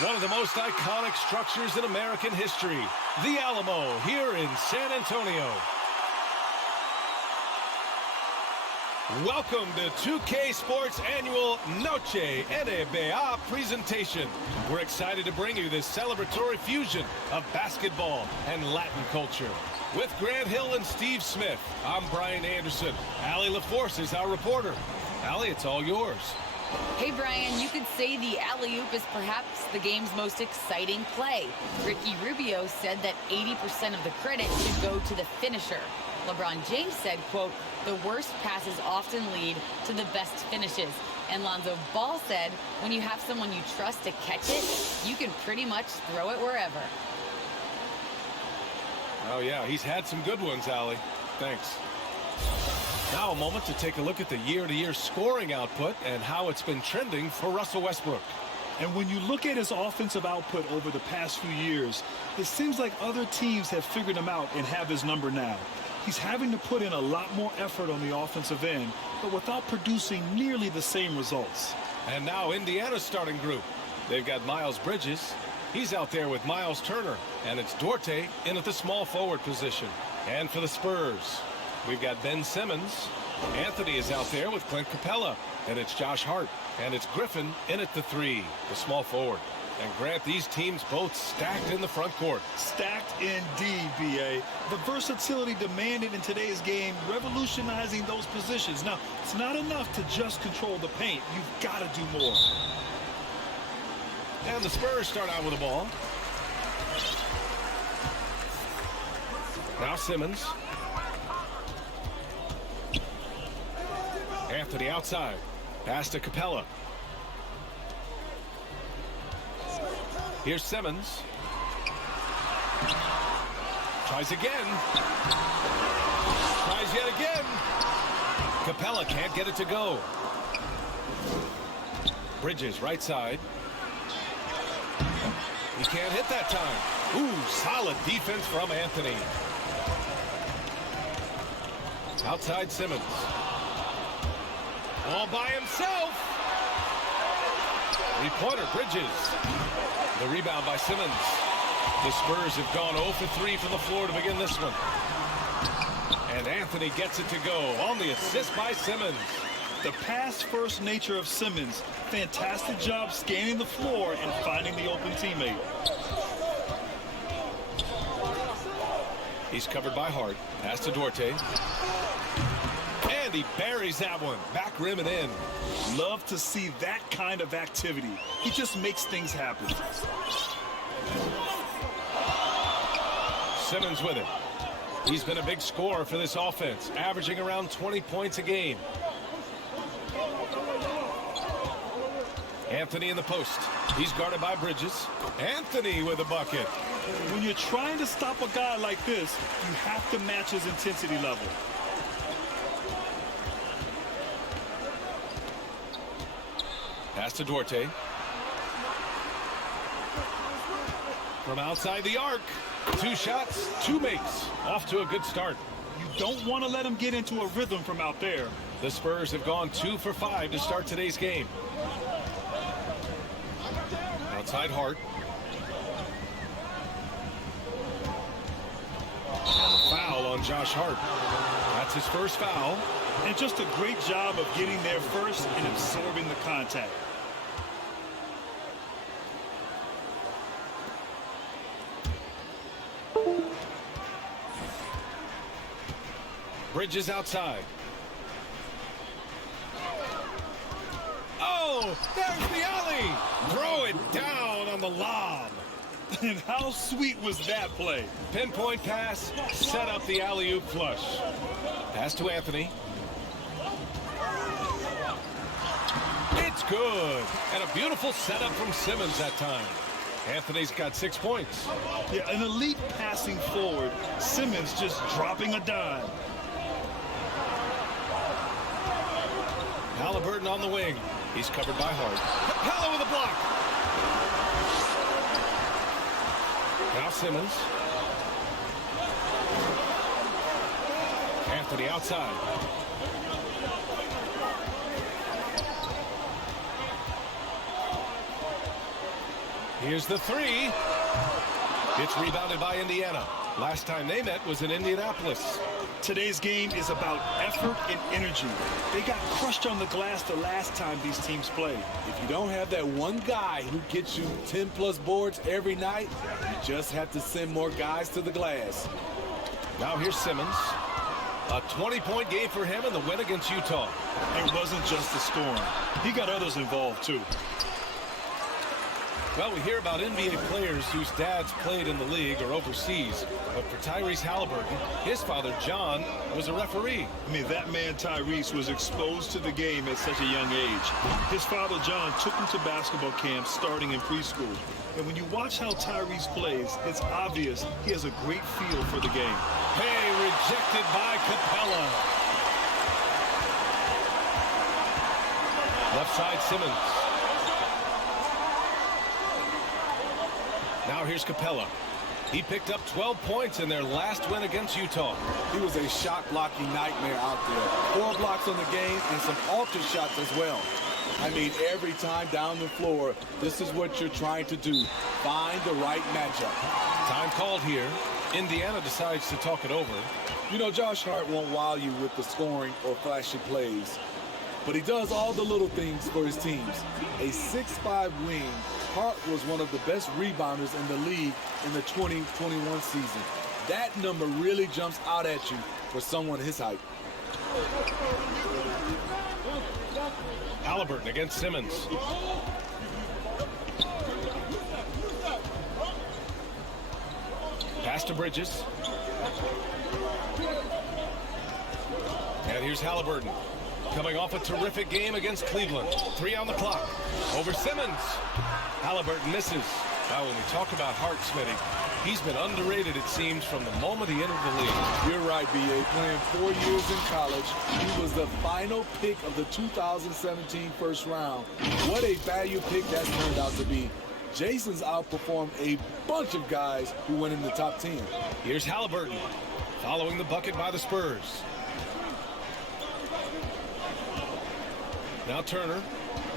One of the most iconic structures in American history, the Alamo here in San Antonio. Welcome to 2K Sports' annual Noche NBA presentation. We're excited to bring you this celebratory fusion of basketball and Latin culture. With Grant Hill and Steve Smith, I'm Brian Anderson. Allie LaForce is our reporter. Allie, it's all yours. Hey, Brian, you could say the alley-oop is perhaps the game's most exciting play. Ricky Rubio said that 80% of the credit should go to the finisher. LeBron James said, quote, the worst passes often lead to the best finishes. And Lonzo Ball said, when you have someone you trust to catch it, you can pretty much throw it wherever. Oh, yeah, he's had some good ones, Allie. Thanks. Now a moment to take a look at the year-to-year scoring output and how it's been trending for Russell Westbrook. And when you look at his offensive output over the past few years, it seems like other teams have figured him out and have his number now. He's having to put in a lot more effort on the offensive end, but without producing nearly the same results. And now Indiana's starting group. They've got Miles Bridges. He's out there with Miles Turner. And it's Duarte in at the small forward position. And for the Spurs, we've got Ben Simmons. Anthony is out there with Clint Capella. And it's Josh Hart. And it's Griffin in at the 3, the small forward. And Grant, these teams both stacked in the front court. Stacked indeed, B.A. The versatility demanded in today's game, revolutionizing those positions. Now, it's not enough to just control the paint. You've got to do more. And the Spurs start out with the ball. Now Simmons. Anthony outside. Pass to Capella. Here's Simmons. Tries again. Tries yet again. Capella can't get it to go. Bridges right side. He can't hit that time. Ooh, solid defense from Anthony. Outside Simmons. All by himself. Three-pointer, Bridges. The rebound by Simmons. The Spurs have gone 0 for 3 from the floor to begin this one. And Anthony gets it to go on the assist by Simmons. The pass-first nature of Simmons. Fantastic job scanning the floor and finding the open teammate. He's covered by Hart. Pass to Duarte. And he buries that one. Back rim and in. Love to see that kind of activity. He just makes things happen. Simmons with it. He's been a big scorer for this offense, averaging around 20 points a game. Anthony in the post. He's guarded by Bridges. Anthony with a bucket. When you're trying to stop a guy like this, you have to match his intensity level. Pass to Duarte. From outside the arc. 2 shots, 2 makes. Off to a good start. You don't want to let him get into a rhythm from out there. The Spurs have gone 2 for 5 to start today's game. Outside Hart. Foul on Josh Hart. That's his first foul. And just a great job of getting there first and absorbing the contact. Bridges outside. Oh, there's the alley. Throw it down on the lob. And how sweet was that play? Pinpoint pass, set up the alley-oop flush. Pass to Anthony. It's good. And a beautiful setup from Simmons that time. Anthony's got 6 points. Yeah, an elite passing forward. Simmons just dropping a dime. Halliburton on the wing. He's covered by Hart. Capella with a block. Now Simmons. Anthony outside. Here's the three. It's rebounded by Indiana. Last time they met was in Indianapolis. Today's game is about effort and energy. They got crushed on the glass the last time these teams played. If you don't have that one guy who gets you 10-plus boards every night, you just have to send more guys to the glass. Now here's Simmons. A 20-point game for him in the win against Utah. It wasn't just the scoring. He got others involved, too. Well, we hear about NBA players whose dads played in the league or overseas. But for Tyrese Halliburton, his father, John, was a referee. I mean, that man, Tyrese, was exposed to the game at such a young age. His father, John, took him to basketball camps starting in preschool. And when you watch how Tyrese plays, it's obvious he has a great feel for the game. Hey, rejected by Capella. Left side, Simmons. Now here's Capella. He picked up 12 points in their last win against Utah. He was a shot-blocking nightmare out there. 4 blocks on the game and some alter shots as well. I mean, every time down the floor, this is what you're trying to do. Find the right matchup. Time called here. Indiana decides to talk it over. You know, Josh Hart won't wow you with the scoring or flashy plays, but he does all the little things for his teams. A 6'5" wing, Hart was one of the best rebounders in the league in the 2021 season. That number really jumps out at you for someone his height. Halliburton against Simmons. Pass to Bridges. And here's Halliburton. Coming off a terrific game against Cleveland. 3 on the clock. Over Simmons. Halliburton misses. Now, when we talk about Hart, Smitty, he's been underrated, it seems, from the moment he entered the league. You're right, B.A. Playing 4 years in college, he was the final pick of the 2017 first round. What a value pick that's turned out to be. Jason's outperformed a bunch of guys who went in the top 10. Here's Halliburton, following the bucket by the Spurs. Now Turner.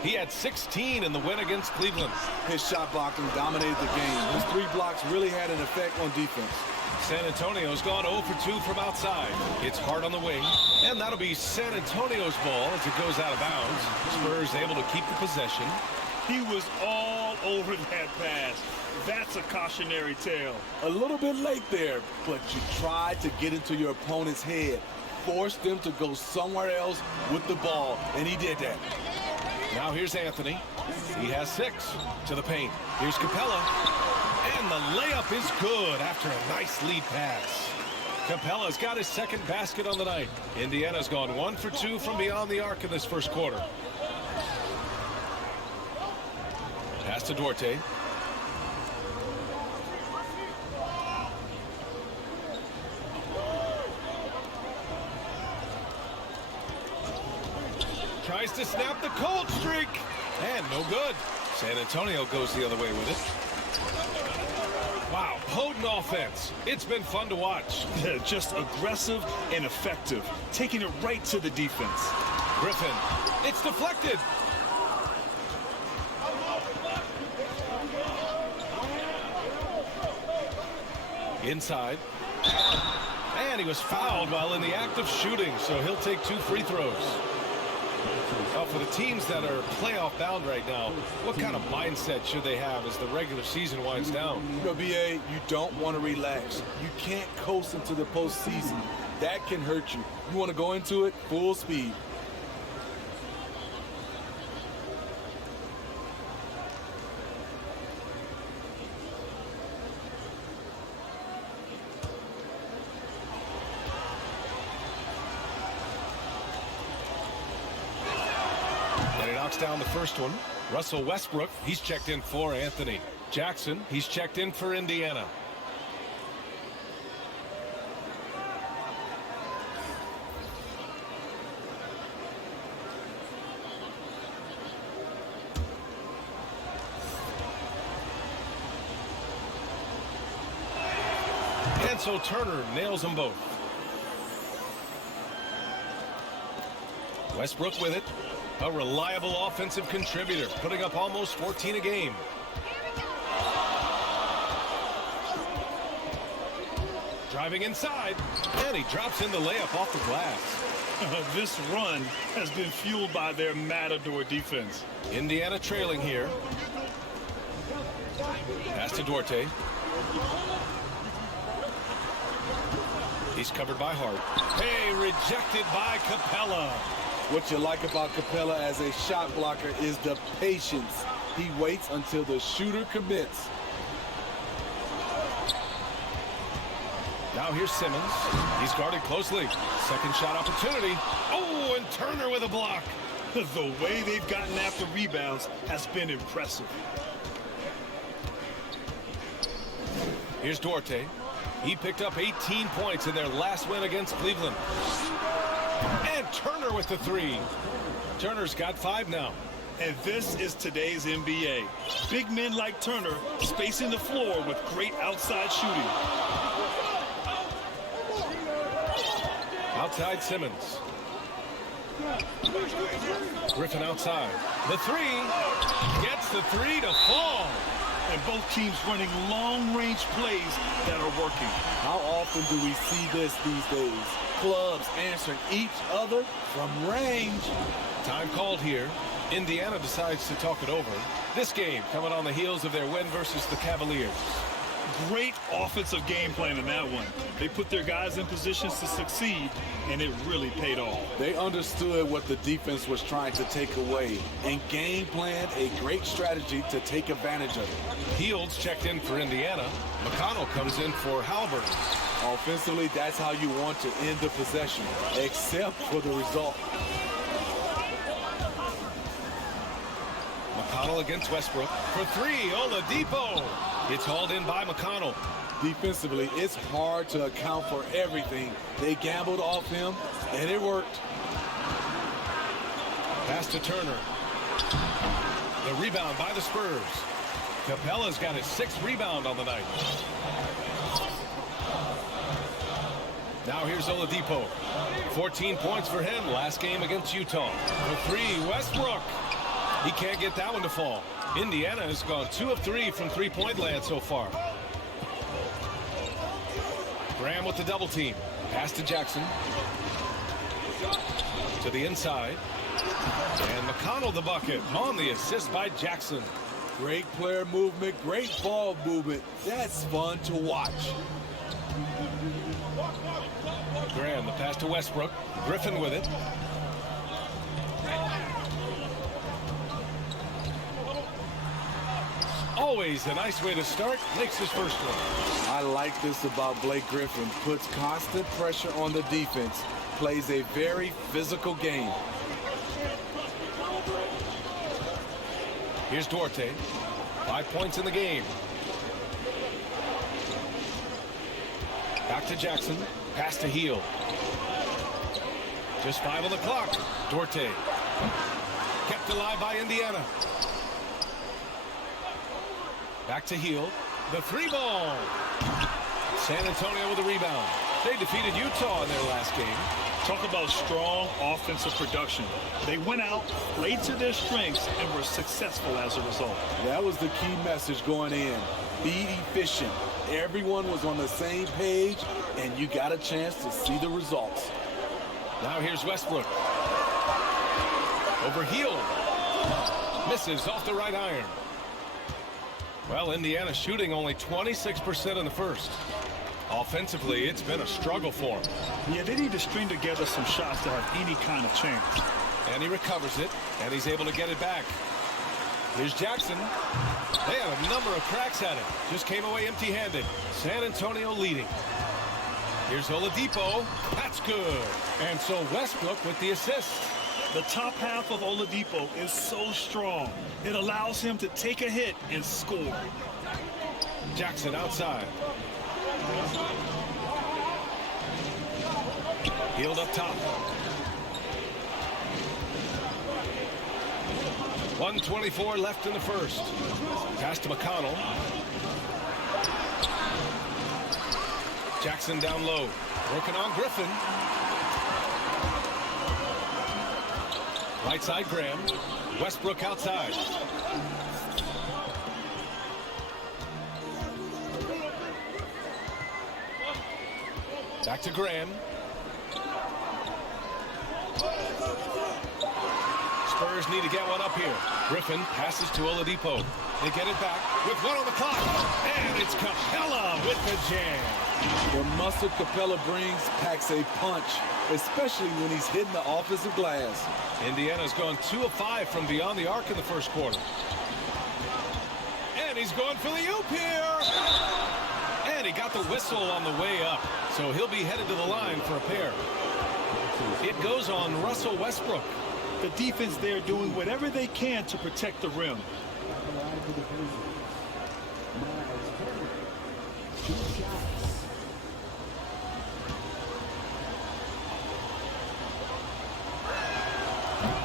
He had 16 in the win against Cleveland. His shot blocking dominated the game. His 3 blocks really had an effect on defense. San Antonio's gone 0 for 2 from outside. It's Hart on the wing, and that'll be San Antonio's ball as it goes out of bounds. Spurs able to keep the possession. He was all over that pass. That's a cautionary tale. A little bit late there, but you tried to get into your opponent's head. Force them to go somewhere else with the ball, and he did that. Now here's Anthony. He has 6 to the paint. Here's Capella. And the layup is good after a nice lead pass. Capella's got his second basket on the night. Indiana's gone 1 for 2 from beyond the arc in this first quarter. Pass to Duarte. Tries to snap the cold streak. And no good. San Antonio goes the other way with it. Wow, potent offense. It's been fun to watch. Just aggressive and effective. Taking it right to the defense. Griffin. It's deflected. Inside. And he was fouled while in the act of shooting, so he'll take 2 free throws. Well, for the teams that are playoff bound right now, what kind of mindset should they have as the regular season winds down? You know, B.A., you don't want to relax. You can't coast into the postseason. That can hurt you. You want to go into it full speed. Down the first one. Russell Westbrook, he's checked in for Anthony. Jackson, he's checked in for Indiana. And so Turner nails them both. Westbrook with it. A reliable offensive contributor, putting up almost 14 a game. Driving inside, and he drops in the layup off the glass. This run has been fueled by their Matador defense. Indiana trailing here. Pass to Duarte. He's covered by Hart. Hey, rejected by Capella. What you like about Capella as a shot blocker is the patience. He waits until the shooter commits. Now here's Simmons. He's guarded closely. Second shot opportunity. Oh, and Turner with a block. The way they've gotten after rebounds has been impressive. Here's Duarte. He picked up 18 points in their last win against Cleveland. And Turner with the three. Turner's got 5 now. And this is today's NBA. Big men like Turner spacing the floor with great outside shooting. Outside Simmons. Griffin outside. The three. Gets the three to fall. And both teams running long-range plays that are working. How often do we see this these days? Clubs answering each other from range. Time called here. Indiana decides to talk it over. This game coming on the heels of their win versus the Cavaliers. Great offensive game plan in that one. They put their guys in positions to succeed, and it really paid off. They understood what the defense was trying to take away and game planned a great strategy to take advantage of it. Fields checked in for Indiana. McConnell comes in for Halliburton. Offensively, that's how you want to end the possession, except for the result. McConnell against Westbrook for three. Oladipo. It's hauled in by McConnell. Defensively, it's hard to account for everything. They gambled off him, and it worked. Pass to Turner. The rebound by the Spurs. Capella's got his 6th rebound on the night. Now here's Oladipo. 14 points for him last game against Utah. The three, Westbrook. He can't get that one to fall. Indiana has gone 2 of 3 from three-point land so far. Graham with the double team. Pass to Jackson. To the inside. And McConnell the bucket on the assist by Jackson. Great player movement, great ball movement. That's fun to watch. Graham, the pass to Westbrook. Griffin with it. Always a nice way to start. Makes his first one. I like this about Blake Griffin. Puts constant pressure on the defense. Plays a very physical game. Here's Duarte. 5 points in the game. Back to Jackson. Pass to Hield. Just 5 on the clock. Duarte. Kept alive by Indiana. Back to Hield. The three ball. San Antonio with a rebound. They defeated Utah in their last game. Talk about strong offensive production. They went out, played to their strengths, and were successful as a result. That was the key message going in. Be efficient. Everyone was on the same page, and you got a chance to see the results. Now here's Westbrook. Over Hield. Misses off the right iron. Well, Indiana shooting only 26% in the first. Offensively, it's been a struggle for him. Yeah, they need to string together some shots to have any kind of chance. And he recovers it, and he's able to get it back. Here's Jackson. They had a number of cracks at it. Just came away empty-handed. San Antonio leading. Here's Oladipo. That's good. And so Westbrook with the assist. The top half of Oladipo is so strong. It allows him to take a hit and score. Jackson outside. Hield up top. 1:24 left in the first. Pass to McConnell. Jackson down low. Working on Griffin. Right side Graham. Westbrook outside. Back to Graham. Spurs need to get one up here. Griffin passes to Oladipo. They get it back with one on the clock. And it's Capella with the jam. The muscle Capella brings packs a punch, especially when he's hitting the offensive glass. Indiana's gone 2 of 5 from beyond the arc in the first quarter. And he's going for the oop here. And he got the whistle on the way up. So he'll be headed to the line for a pair. It goes on Russell Westbrook. The defense there doing whatever they can to protect the rim.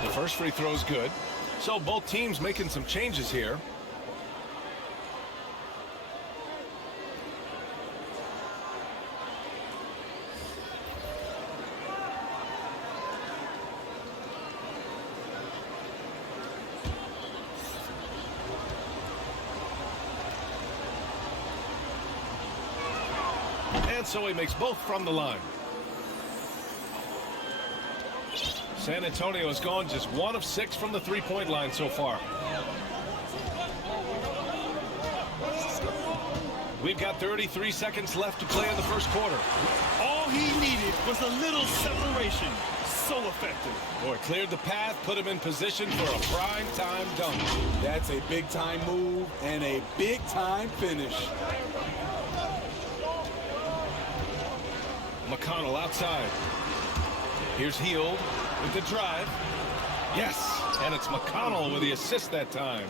The first free throw is good. So both teams making some changes here. And so he makes both from the line. San Antonio has gone just 1 of 6 from the three-point line so far. We've got 33 seconds left to play in the first quarter. All he needed was a little separation. So effective. Boy, cleared the path, put him in position for a prime-time dunk. That's a big-time move and a big-time finish. McConnell outside. Here's Hield with the drive. Yes, and it's McConnell with the assist that time.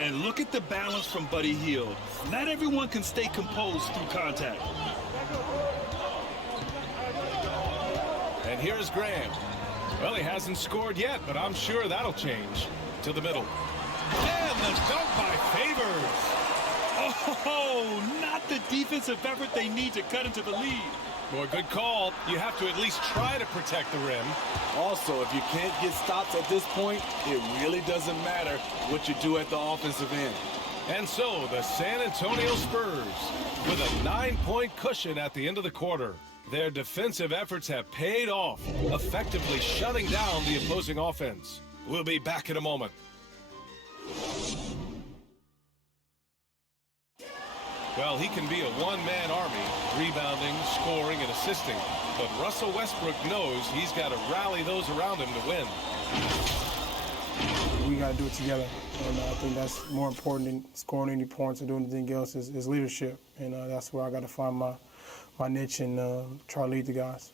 And look at the balance from Buddy Hield. Not everyone can stay composed through contact. And here's Graham. Well, he hasn't scored yet, but I'm sure that'll change. To the middle. And the dunk by Favors. Oh, not the defensive effort they need to cut into the lead. Boy, good call. You have to at least try to protect the rim. Also, if you can't get stops at this point, it really doesn't matter what you do at the offensive end. And so the San Antonio Spurs with a 9-point cushion at the end of the quarter. Their defensive efforts have paid off, effectively shutting down the opposing offense. We'll be back in a moment. Well, he can be a one-man army, rebounding, scoring, and assisting. But Russell Westbrook knows he's got to rally those around him to win. We got to do it together. And I think that's more important than scoring any points or doing anything else is leadership. And that's where I got to find my niche and try to lead the guys.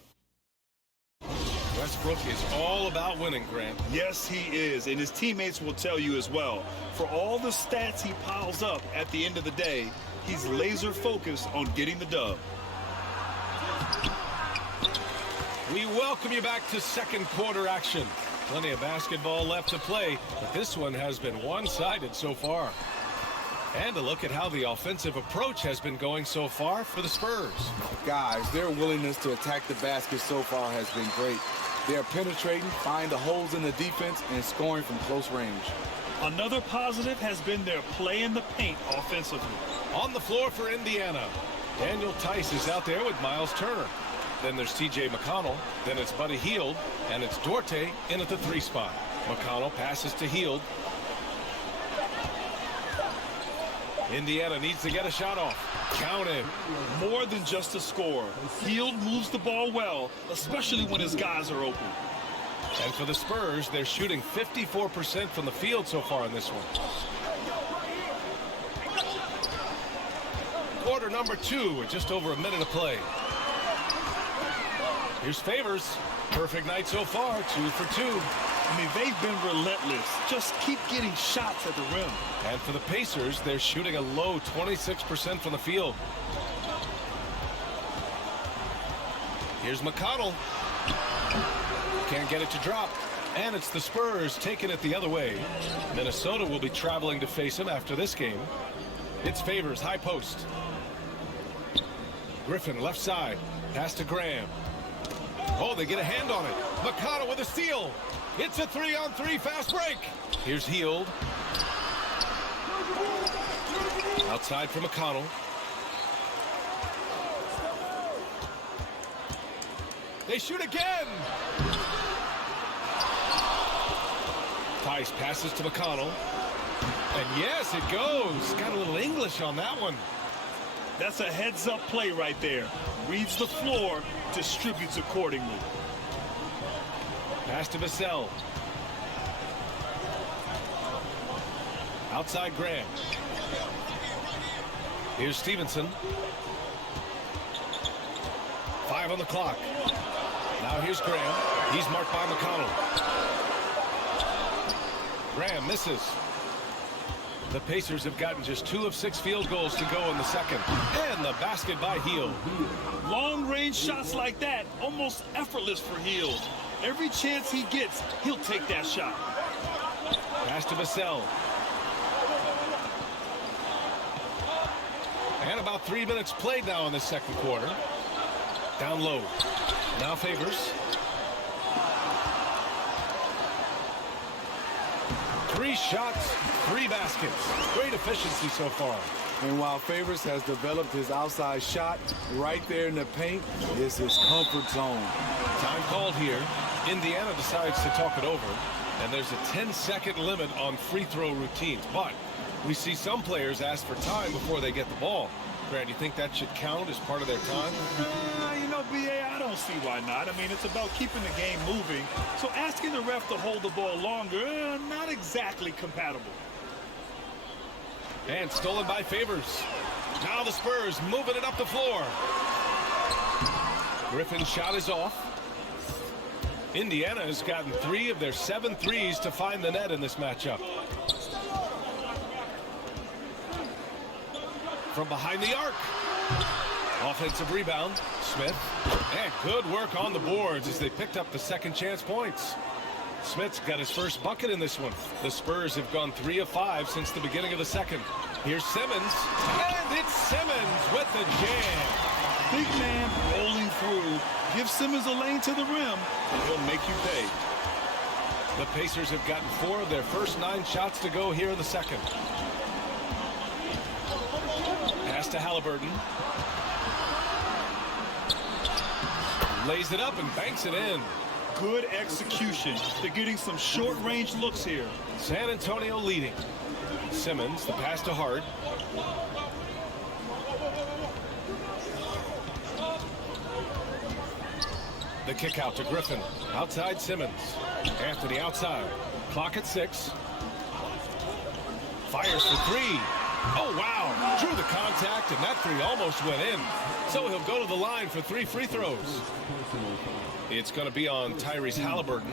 Westbrook is all about winning, Grant. Yes, he is, and his teammates will tell you as well. For all the stats he piles up at the end of the day, he's laser focused on getting the dub. We welcome you back to second quarter action. Plenty of basketball left to play, but this one has been one-sided so far. And a look at how the offensive approach has been going so far for the Spurs. Guys, their willingness to attack the basket so far has been great. They're penetrating, finding the holes in the defense, and scoring from close range. Another positive has been their play in the paint offensively. On the floor for Indiana, Daniel Tice is out there with Miles Turner. Then there's T.J. McConnell. Then it's Buddy Hield. And it's Duarte in at the 3 spot. McConnell passes to Hield. Indiana needs to get a shot off. Count him. More than just a score. Hield moves the ball well, especially when his guys are open. And for the Spurs, they're shooting 54% from the field so far in this one. Quarter number 2 with just over a minute to play. Here's Favors. Perfect night so far, 2 for 2. I mean, they've been relentless. Just keep getting shots at the rim. And for the Pacers, they're shooting a low 26% from the field. Here's McConnell. Can't get it to drop. And it's the Spurs taking it the other way. Minnesota will be traveling to face him after this game. It's Favors, high post. Griffin, left side. Pass to Graham. Oh, they get a hand on it. McConnell with a steal. It's a 3-on-3 fast break. Here's Hield. Outside for McConnell. They shoot again. Tice passes to McConnell. And yes, it goes. Got a little English on that one. That's a heads-up play right there. Reads the floor, distributes accordingly. Pass to Vassell. Outside Graham. Here's Stevenson. 5 on the clock. Now here's Graham. He's marked by McConnell. Graham misses. The Pacers have gotten just 2 of 6 field goals to go in the second. And the basket by Hield. Long-range shots like that, almost effortless for Hield. Every chance he gets, he'll take that shot. Pass to Vassell. And about 3 minutes played now in the second quarter. Down low. Now Favors. 3 shots, 3 baskets. Great efficiency so far. And while Favors has developed his outside shot right there in the paint, it's his comfort zone. Time called here. Indiana decides to talk it over. And there's a 10-second limit on free throw routines. But we see some players ask for time before they get the ball. Grant, you think that should count as part of their time? You know, B.A., I don't see why not. I mean, it's about keeping the game moving. So asking the ref to hold the ball longer, not exactly compatible. And stolen by Favors. Now the Spurs moving it up the floor. Griffin's shot is off. Indiana has gotten 3 of their 7 threes to find the net in this matchup. From behind the arc. Offensive rebound. Smith. And good work on the boards as they picked up the second chance points. Smith's got his first bucket in this one. The Spurs have gone 3 of 5 since the beginning of the second. Here's Simmons. And it's Simmons with the jam. Big man rolling through. Give Simmons a lane to the rim, and he'll make you pay. The Pacers have gotten 4 of their first 9 shots to go here in the second. Pass to Halliburton. Lays it up and banks it in. Good execution. They're getting some short-range looks here. San Antonio leading. Simmons, the pass to Hart. The kick out to Griffin. Outside Simmons. Anthony outside. Clock at 6. Fires for 3. Oh, wow. Drew the contact, and that 3 almost went in. So he'll go to the line for 3 free throws. It's going to be on Tyrese Halliburton.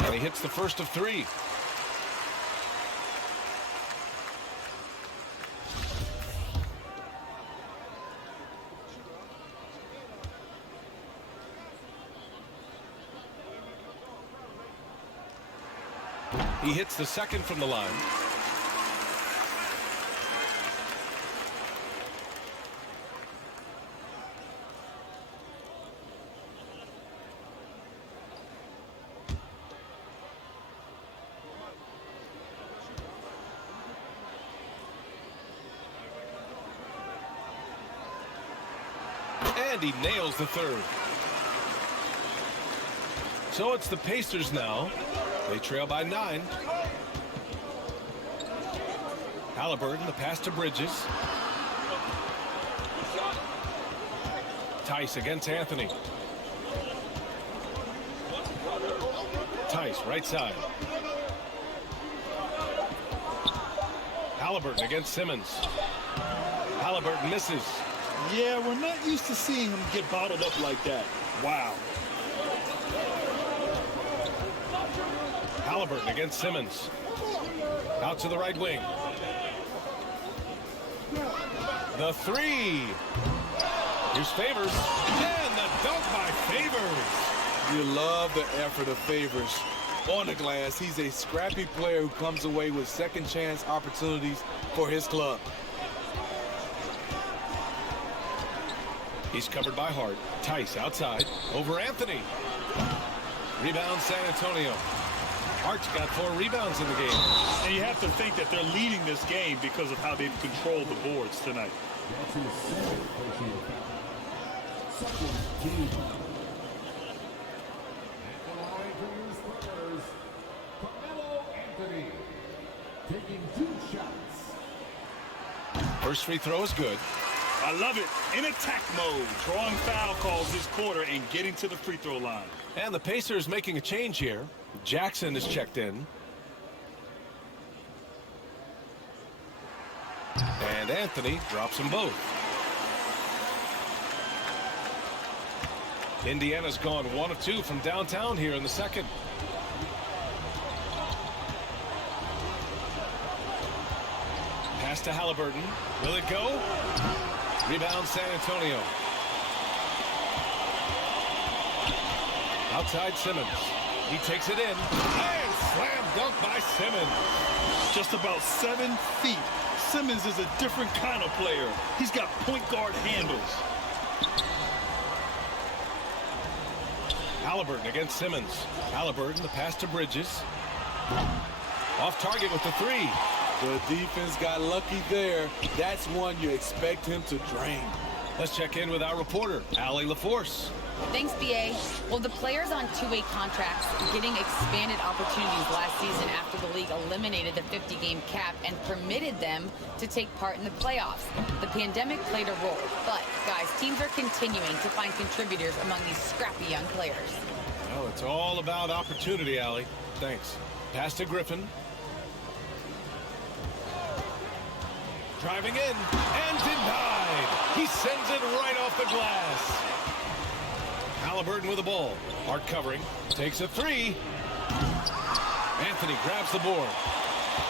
And he hits the first of 3. He hits the second from the line. And he nails the third. So it's the Pacers now. They trail by 9. Halliburton, the pass to Bridges. Tice against Anthony. Tice, right side. Halliburton against Simmons. Halliburton misses. Yeah, we're not used to seeing him get bottled up like that. Wow. Halliburton against Simmons. Out to the right wing. The 3. Here's Favors. And the dunk by Favors. You love the effort of Favors. On the glass, he's a scrappy player who comes away with second chance opportunities for his club. He's covered by Hart. Tice outside. Over Anthony. Rebound San Antonio. Hart's got 4 rebounds in the game. And you have to think that they're leading this game because of how they've controlled the boards tonight. First free throw is good. I love it. In attack mode, drawing foul calls this quarter and getting to the free throw line. And the Pacers making a change here. Jackson is checked in. And Anthony drops them both. Indiana's gone 1 of 2 from downtown here in the second. Pass to Halliburton. Will it go? Rebound San Antonio. Outside Simmons. He takes it in. And slam dunk by Simmons. Just about 7 feet. Simmons is a different kind of player. He's got point guard handles. Halliburton against Simmons. Halliburton, the pass to Bridges. Off target with the 3. The defense got lucky there. That's one you expect him to drain. Let's check in with our reporter, Allie LaForce. Thanks, BA. Well, the players on two-way contracts getting expanded opportunities last season after the league eliminated the 50-game cap and permitted them to take part in the playoffs. The pandemic played a role, but, guys, teams are continuing to find contributors among these scrappy young players. Well, it's all about opportunity, Allie. Thanks. Pass to Griffin. Driving in and denied. He sends it right off the glass. Halliburton with the ball. Hart covering. Takes a 3. Anthony grabs the board.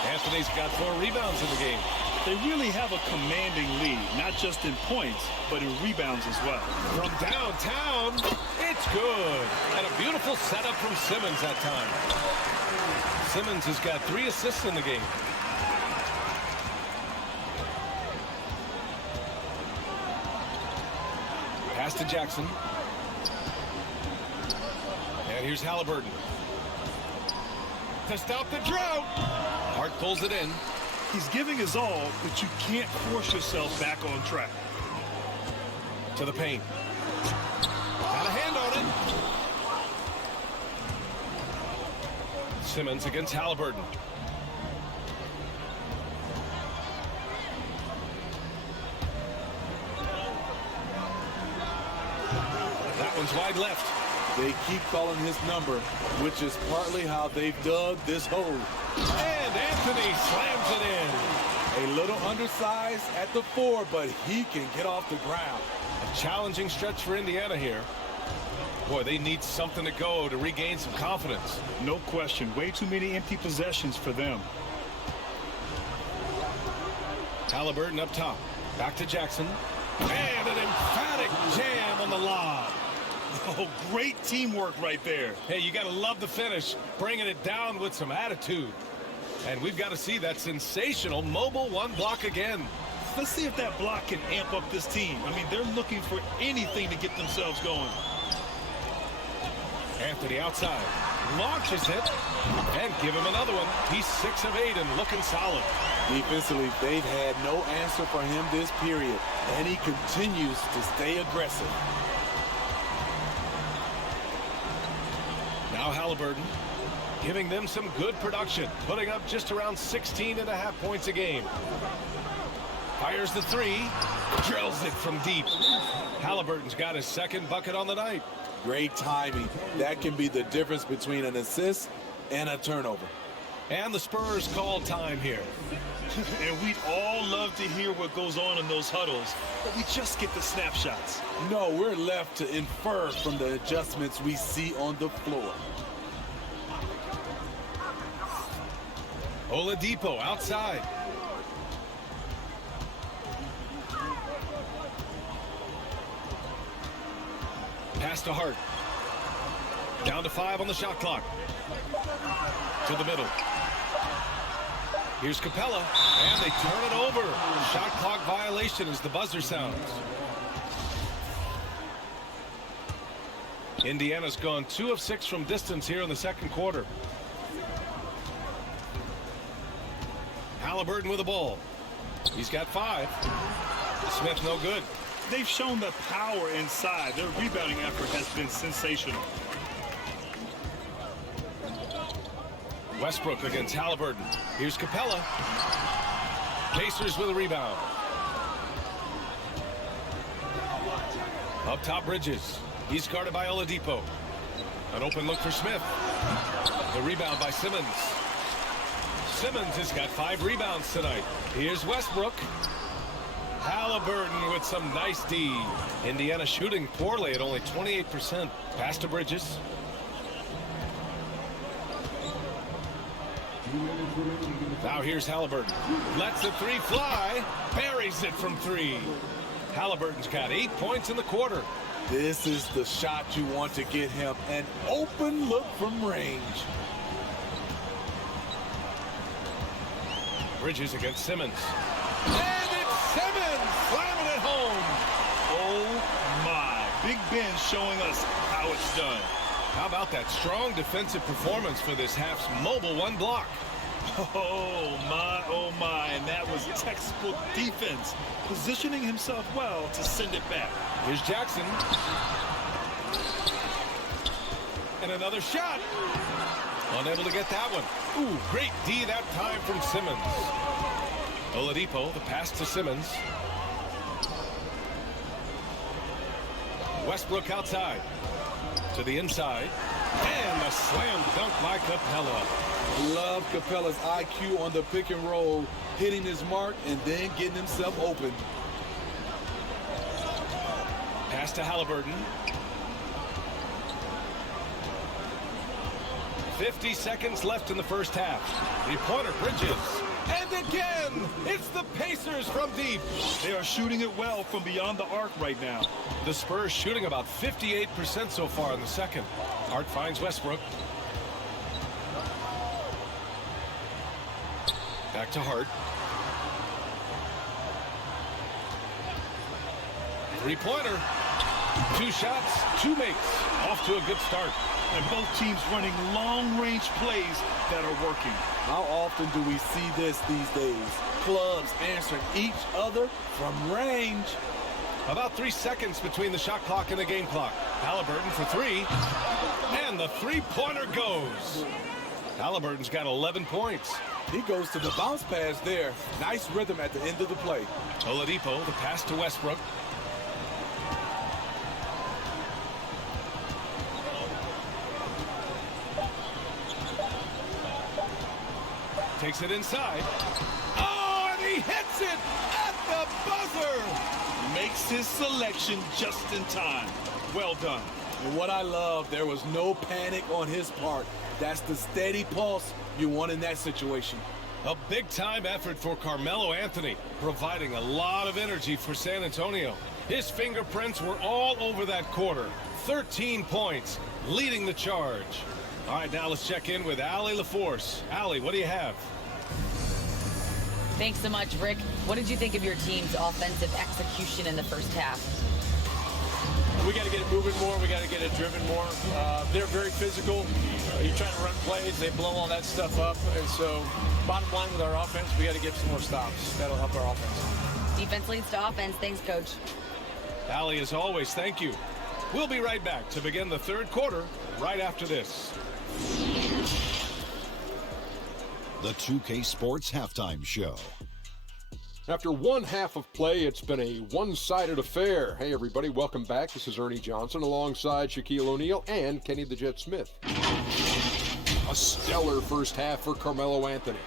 Anthony's got 4 rebounds in the game. They really have a commanding lead, not just in points, but in rebounds as well. From downtown, it's good. And a beautiful setup from Simmons that time. Simmons has got 3 assists in the game. Pass to Jackson. And here's Halliburton. To stop the drought. Hart pulls it in. He's giving his all, but you can't force yourself back on track. To the paint. Got a hand on it. Simmons against Halliburton. That one's wide left. They keep calling his number, which is partly how they've dug this hole. And Anthony slams it in. A little undersized at the 4, but he can get off the ground. A challenging stretch for Indiana here. Boy, they need something to go to regain some confidence. No question. Way too many empty possessions for them. Halliburton up top. Back to Jackson. And an emphatic jam on the lob. Oh, great teamwork right there. Hey, you got to love the finish, bringing it down with some attitude. And we've got to see that sensational mobile 1 block again. Let's see if that block can amp up this team. I mean, they're looking for anything to get themselves going. Anthony outside. Launches it. And give him another one. He's 6 of 8 and looking solid. Defensively, they've had no answer for him this period, and he continues to stay aggressive. Now Halliburton giving them some good production, putting up just around 16.5 points a game. Fires the 3, drills it from deep. Halliburton's got his 2nd bucket on the night. Great timing. That can be the difference between an assist and a turnover. And the Spurs call time here. And we'd all love to hear what goes on in those huddles, but we just get the snapshots. No, we're left to infer from the adjustments we see on the floor. Oladipo outside. Pass to Hart. Down to 5 on the shot clock. To the middle. Here's Capella, and they turn it over. Shot clock violation as the buzzer sounds. Indiana's gone 2 of 6 from distance here in the second quarter. Halliburton with the ball. He's got 5. Smith no good. They've shown the power inside. Their rebounding effort has been sensational. Westbrook against Halliburton. Here's Capella. Pacers with a rebound. Up top, Bridges. He's guarded by Oladipo. An open look for Smith. The rebound by Simmons. Simmons has got 5 rebounds tonight. Here's Westbrook. Halliburton with some nice D. Indiana shooting poorly at only 28%. Pass to Bridges. Now here's Halliburton. Lets the 3 fly. Buries it from 3. Halliburton's got 8 points in the quarter. This is the shot you want to get him. An open look from range. Bridges against Simmons. And it's Simmons slamming it home. Oh my. Big Ben showing us how it's done. How about that strong defensive performance for this half's mobile 1 block? Oh my, and that was textbook defense, positioning himself well to send it back. Here's Jackson. And another shot. Unable to get that one. Ooh, great D that time from Simmons. Oladipo, the pass to Simmons. Westbrook outside. To the inside. And a slam dunk by Capella. Love Capella's IQ on the pick and roll, hitting his mark and then getting himself open. Pass to Halliburton. 50 seconds left in the first half. 3-pointer, Bridges. And again, it's the Pacers from deep. They are shooting it well from beyond the arc right now. The Spurs shooting about 58% so far in the second. Hart finds Westbrook. Back to Hart. 3-pointer. 2 shots, 2 makes. Off to a good start. And both teams running long-range plays that are working. How often do we see this these days? Clubs answering each other from range. About 3 seconds between the shot clock and the game clock. Halliburton for 3. And the 3-pointer goes. Halliburton's got 11 points. He goes to the bounce pass there. Nice rhythm at the end of the play. Oladipo, the pass to Westbrook. Takes it inside. Oh, and he hits it at the buzzer. Makes his selection just in time. Well done. And what I love, there was no panic on his part. That's the steady pulse you want in that situation. A big-time effort for Carmelo Anthony, providing a lot of energy for San Antonio. His fingerprints were all over that quarter. 13 points, leading the charge. All right, now let's check in with Allie LaForce. Allie, what do you have? Thanks so much, Rick. What did you think of your team's offensive execution in the first half? We got to get it moving more. We got to get it driven more. They're very physical. You're trying to run plays. They blow all that stuff up. And so, bottom line with our offense, we got to get some more stops. That'll help our offense. Defense leads to offense. Thanks, Coach. Allie, as always, thank you. We'll be right back to begin the third quarter right after this. The 2K Sports Halftime Show. After one half of play, it's been a one-sided affair. Hey, everybody, welcome back. This is Ernie Johnson alongside Shaquille O'Neal and Kenny the Jet Smith. A stellar first half for Carmelo Anthony.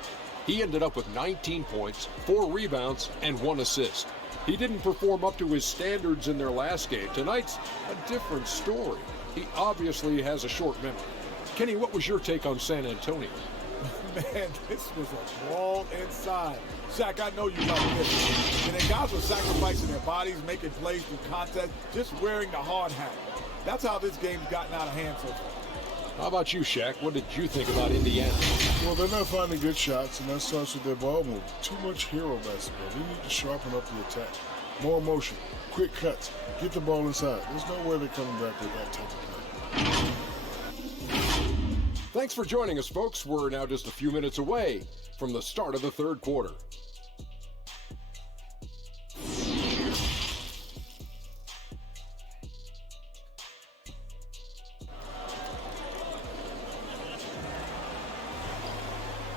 He ended up with 19 points, 4 rebounds, and 1 assist. He didn't perform up to his standards in their last game. Tonight's a different story. He obviously has a short memory. Kenny, what was your take on San Antonio? Man, this was a brawl inside. Shaq, I know you love this. And then guys were sacrificing their bodies, making plays through contact, just wearing the hard hat. That's how this game's gotten out of hand so far. How about you, Shaq? What did you think about Indiana? Well, they're not finding good shots, and that starts with their ball movement. Too much hero basketball. We need to sharpen up the attack. More motion, quick cuts, get the ball inside. There's no way they're coming back with that type of play. Thanks for joining us, folks. We're now just a few minutes away from the start of the third quarter.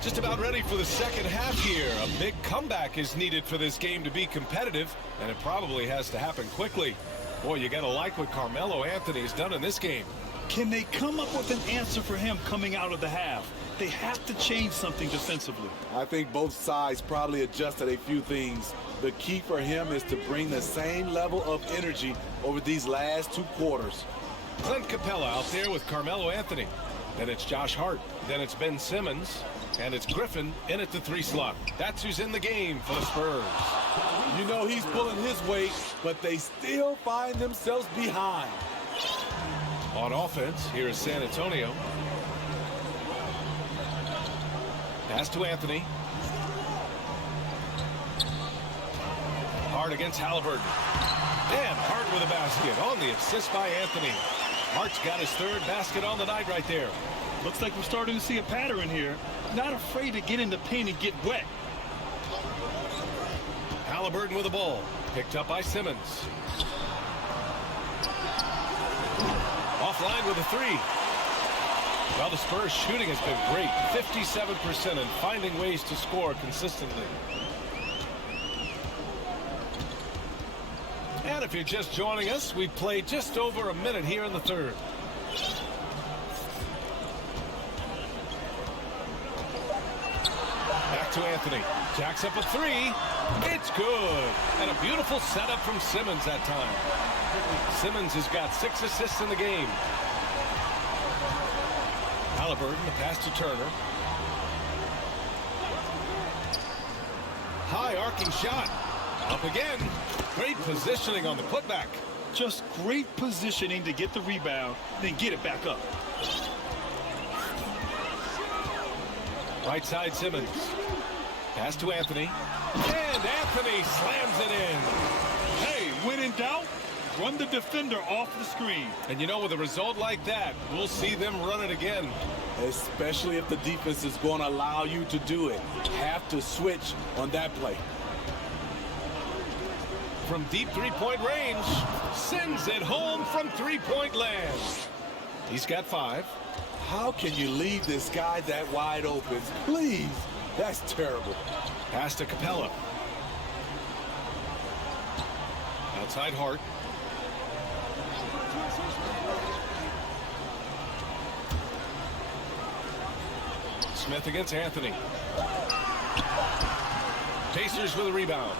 Just about ready for the second half here. A big comeback is needed for this game to be competitive, and it probably has to happen quickly. Boy, you got to like what Carmelo Anthony has done in this game. Can they come up with an answer for him coming out of the half? They have to change something defensively. I think both sides probably adjusted a few things. The key for him is to bring the same level of energy over these last two quarters. Clint Capella out there with Carmelo Anthony. Then it's Josh Hart. Then it's Ben Simmons. And it's Griffin in at the 3 slot. That's who's in the game for the Spurs. You know he's pulling his weight, but they still find themselves behind. On offense, here is San Antonio. Pass to Anthony. Hart against Halliburton. And Hart with a basket on the assist by Anthony. Hart's got his 3rd basket on the night right there. Looks like we're starting to see a pattern here. Not afraid to get in the paint and get wet. Halliburton with the ball. Picked up by Simmons. Offline with a 3. Well, the Spurs shooting has been great. 57% and finding ways to score consistently. And if you're just joining us, we've played just over a minute here in the third. Back to Anthony. Jacks up a 3. It's good. And a beautiful setup from Simmons that time. Simmons has got 6 assists in the game. Halliburton, the pass to Turner. High arcing shot. Up again. Great positioning on the putback. Just great positioning to get the rebound, then get it back up. Right side Simmons. Pass to Anthony. And Anthony slams it in. Hey, when in doubt, run the defender off the screen. And you know, with a result like that, we'll see them run it again. Especially if the defense is going to allow you to do it. Have to switch on that play. From deep 3-point range, sends it home from 3-point land. He's got 5. How can you leave this guy that wide open? Please, that's terrible. Pass to Capella. Outside Hart. Smith against Anthony. Pacers with a rebound.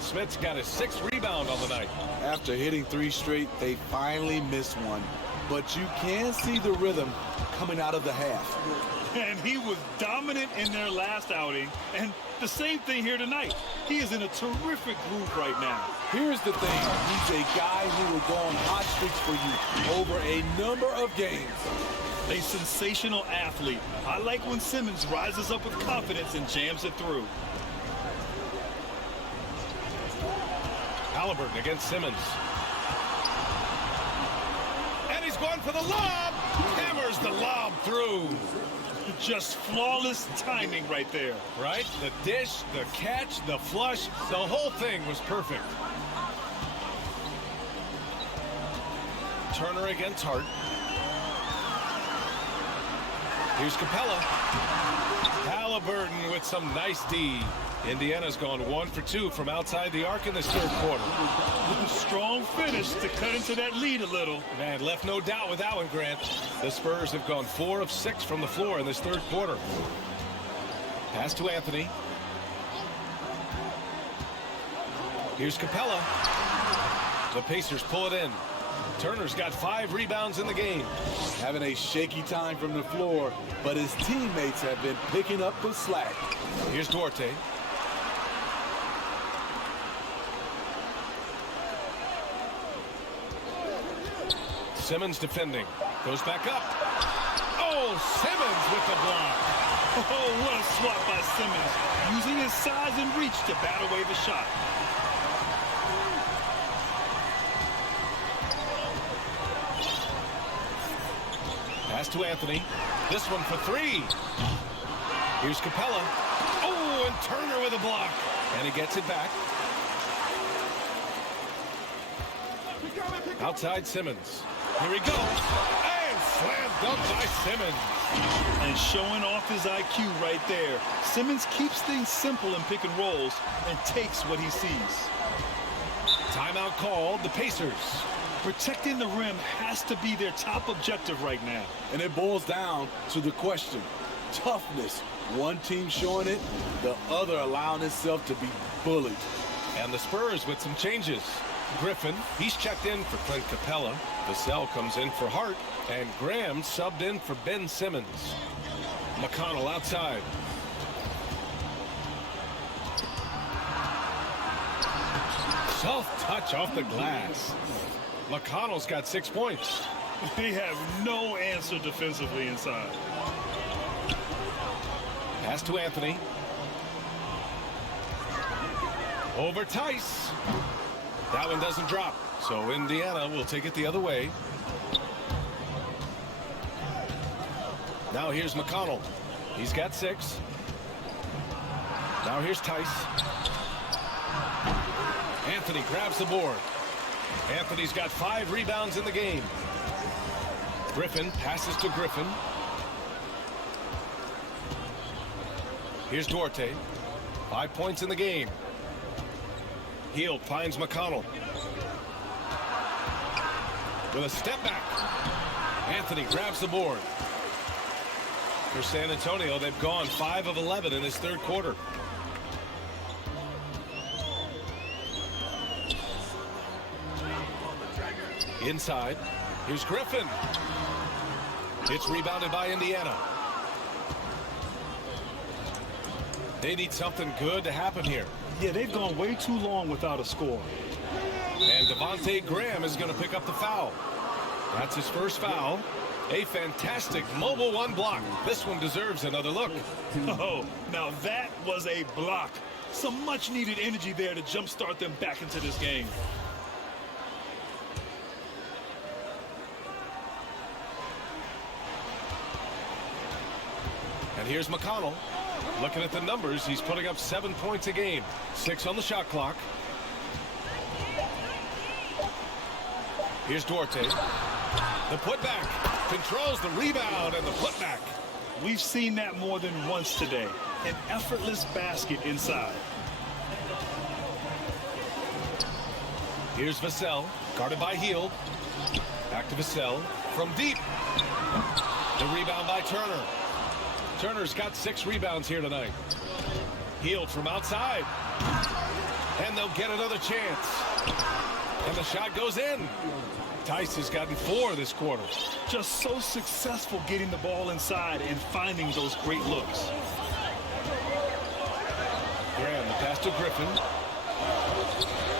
Smith's got his 6th rebound on the night. After hitting 3 straight, they finally missed one. But you can see the rhythm coming out of the half. And he was dominant in their last outing. And the same thing here tonight. He is in a terrific groove right now. Here's the thing. He's a guy who will go on hot streaks for you over a number of games. A sensational athlete. I like when Simmons rises up with confidence and jams it through. Halliburton against Simmons. And he's going for the lob. Hammers the lob through. Just flawless timing right there. Right? The dish, the catch, the flush, the whole thing was perfect. Turner against Hart. Here's Capella. Halliburton with some nice D. Indiana's gone 1 for 2 from outside the arc in this third quarter. With a strong finish to cut into that lead a little. Man, left no doubt with that one, Grant. The Spurs have gone 4 of 6 from the floor in this third quarter. Pass to Anthony. Here's Capella. The Pacers pull it in. Turner's got 5 rebounds in the game. Having a shaky time from the floor, but his teammates have been picking up the slack. Here's Duarte. Simmons defending. Goes back up. Oh, Simmons with the block. Oh, what a swat by Simmons, using his size and reach to bat away the shot. Pass to Anthony. This one for three. Here's Capella. Oh, and Turner with a block. And he gets it back. Outside Simmons. Here he goes. And slam dunk by Simmons. And showing off his IQ right there. Simmons keeps things simple in pick and rolls and takes what he sees. Timeout called. The Pacers. Protecting the rim has to be their top objective right now. And it boils down to the question. Toughness. One team showing it, the other allowing itself to be bullied. And the Spurs with some changes. Griffin, he's checked in for Clint Capella. Vassell comes in for Hart. And Graham subbed in for Ben Simmons. McConnell outside. Soft touch off the glass. McConnell's got 6 points. They have no answer defensively inside. Pass to Anthony. Over Tice. That one doesn't drop. So Indiana will take it the other way. Now here's McConnell. He's got 6. Now here's Tice. Anthony grabs the board. Anthony's got 5 rebounds in the game. Griffin passes to Griffin. Here's Duarte. 5 points in the game. Hield finds McConnell. With a step back. Anthony grabs the board. For San Antonio, they've gone 5 of 11 in this third quarter. Inside. Here's Griffin. It's rebounded by Indiana. They need something good to happen here. Yeah, they've gone way too long without a score. And Devontae Graham is going to pick up the foul. That's his first foul. A fantastic mobile one block. This one deserves another look. Oh, now that was a block. Some much needed energy there to jumpstart them back into this game. And here's McConnell. Looking at the numbers, he's putting up 7 points a game. 6 on the shot clock. Here's Duarte. The putback. Controls the rebound and the putback. We've seen that more than once today. An effortless basket inside. Here's Vassell. Guarded by Hield. Back to Vassell. From deep. The rebound by Turner. Turner's got 6 rebounds here tonight. Hield from outside. And they'll get another chance. And the shot goes in. Tice has gotten 4 this quarter. Just so successful getting the ball inside and finding those great looks. Graham, the pass to Griffin.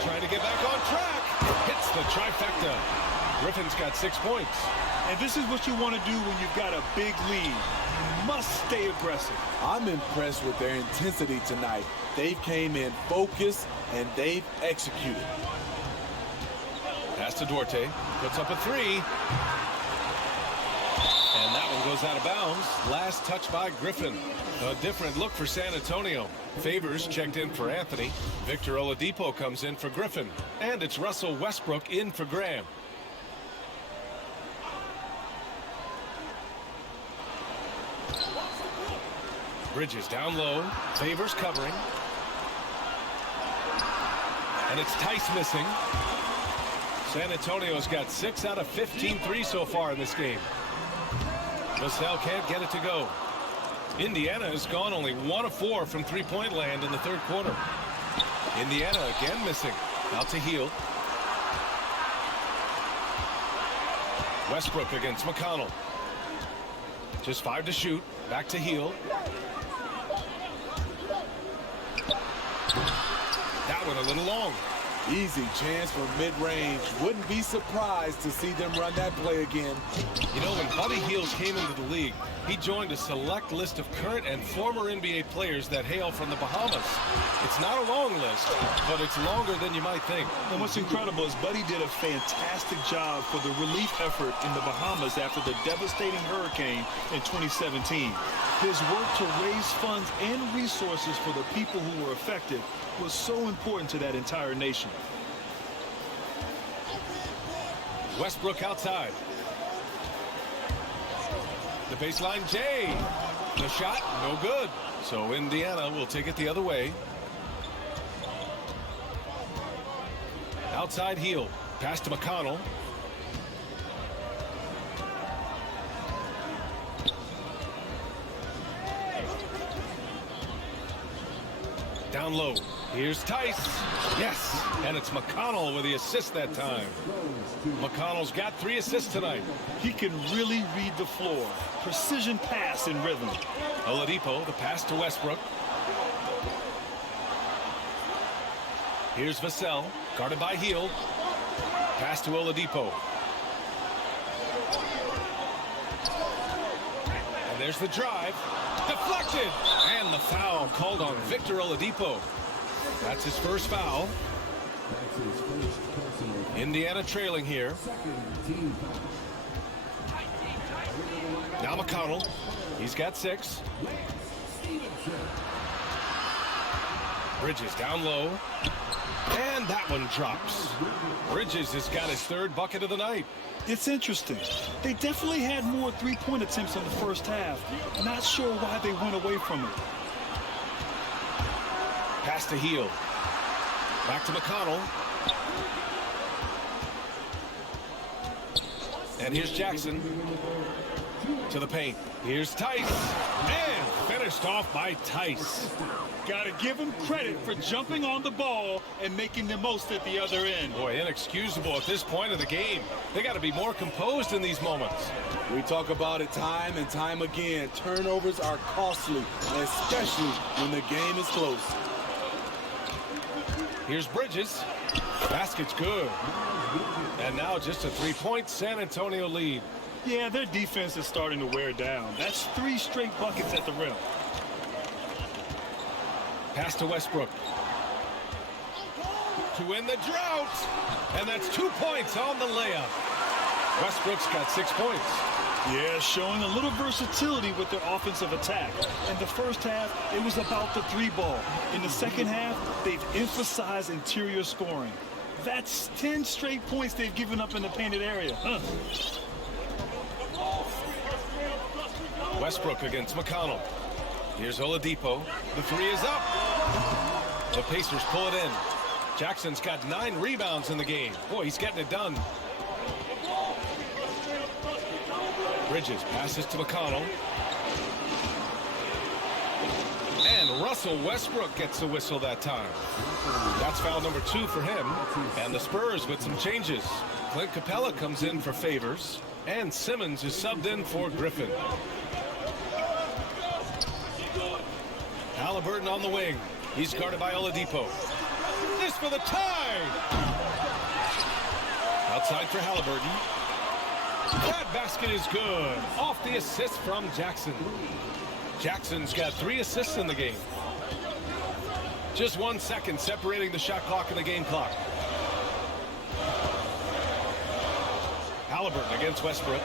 Trying to get back on track. Hits the trifecta. Griffin's got 6 points. And this is what you want to do when you've got a big lead. You must stay aggressive. I'm impressed with their intensity tonight. They came in focused and they've executed. Pass to Duarte. Puts up a 3. And that one goes out of bounds. Last touch by Griffin. A different look for San Antonio. Favors checked in for Anthony. Victor Oladipo comes in for Griffin. And it's Russell Westbrook in for Graham. Bridges down low. Favors covering. And it's Tice missing. San Antonio's got 6 out of 15 threes so far in this game. Vassell can't get it to go. Indiana has gone only 1 of 4 from three-point land in the third quarter. Indiana again missing. Out to Hield. Westbrook against McConnell. Just 5 to shoot. Back to Hield. That one a little long. Easy chance for mid-range. Wouldn't be surprised to see them run that play again. You know, when Buddy Hield came into the league, He joined a select list of current and former NBA players that hail from the Bahamas. It's not a long list, but it's longer than you might think. And what's incredible is Buddy did a fantastic job for the relief effort in the Bahamas after the devastating hurricane in 2017. His work to raise funds and resources for the people who were affected was so important to that entire nation. Westbrook outside. The baseline J. The shot, no good. So Indiana will take it the other way. Outside heel. Pass to McConnell. Down low. Here's Tice. Yes. And it's McConnell with the assist that time. McConnell's got 3 assists tonight. He can really read the floor. Precision pass in rhythm. Oladipo, the pass to Westbrook. Here's Vassell, guarded by Hield. Pass to Oladipo. And there's the drive. Deflected. And the foul called on Victor Oladipo. That's his first foul. Indiana trailing here. Now McConnell. He's got 6. Bridges down low. And that one drops. Bridges has got his 3rd bucket of the night. It's interesting. They definitely had more 3-point attempts in the first half. Not sure why they went away from it. Pass to Hield. Back to McConnell. And here's Jackson. To the paint. Here's Tice. And finished off by Tice. Got to give him credit for jumping on the ball and making the most at the other end. Boy, inexcusable at this point of the game. They got to be more composed in these moments. We talk about it time and time again. Turnovers are costly, especially when the game is close. Here's Bridges. Basket's good. And now just a 3-point San Antonio lead. Yeah, their defense is starting to wear down. That's 3 straight buckets at the rim. Pass to Westbrook. To win the drought. And that's 2 points on the layup. Westbrook's got 6 points. Yeah, showing a little versatility with their offensive attack. In the first half, it was about the 3-ball. In the second half, they've emphasized interior scoring. That's 10 straight points they've given up in the painted area. Westbrook against McConnell. Here's Oladipo. The 3 is up. The Pacers pull it in. Jackson's got 9 rebounds in the game. Boy, he's getting it done. Bridges passes to McConnell. And Russell Westbrook gets the whistle that time. That's foul number 2 for him. And the Spurs with some changes. Clint Capella comes in for Favors. And Simmons is subbed in for Griffin. Halliburton on the wing. He's guarded by Oladipo. This for the tie! Outside for Halliburton. That basket is good. Off the assist from Jackson. Jackson's got 3 assists in the game. Just 1 second separating the shot clock and the game clock. Halliburton against Westbrook.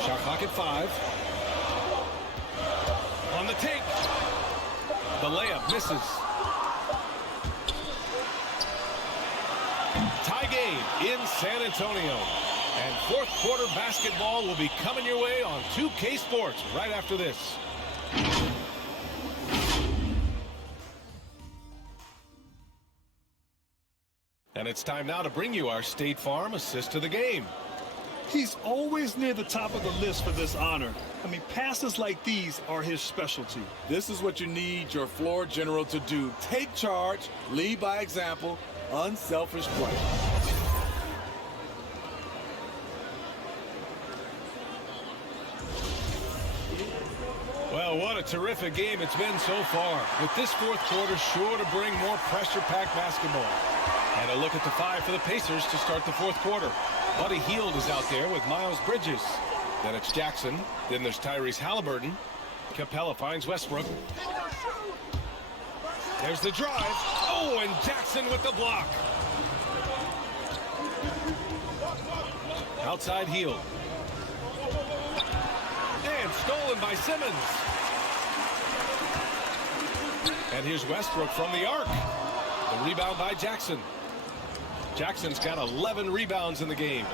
Shot clock at 5. On the take. The layup misses. Tie game in San Antonio. And 4th quarter basketball will be coming your way on 2K Sports right after this. And it's time now to bring you our State Farm assist of the game. He's always near the top of the list for this honor. I mean, passes like these are his specialty. This is what you need your floor general to do. Take charge, lead by example, unselfish play. Well, what a terrific game it's been so far. With this 4th quarter sure to bring more pressure-packed basketball. And a look at the 5 for the Pacers to start the fourth quarter. Buddy Hield is out there with Miles Bridges. Then it's Jackson. Then there's Tyrese Halliburton. Capella finds Westbrook. There's the drive. Oh, and Jackson with the block. Outside Hield. And stolen by Simmons. And here's Westbrook from the arc. The rebound by Jackson. Jackson's got 11 rebounds in the game.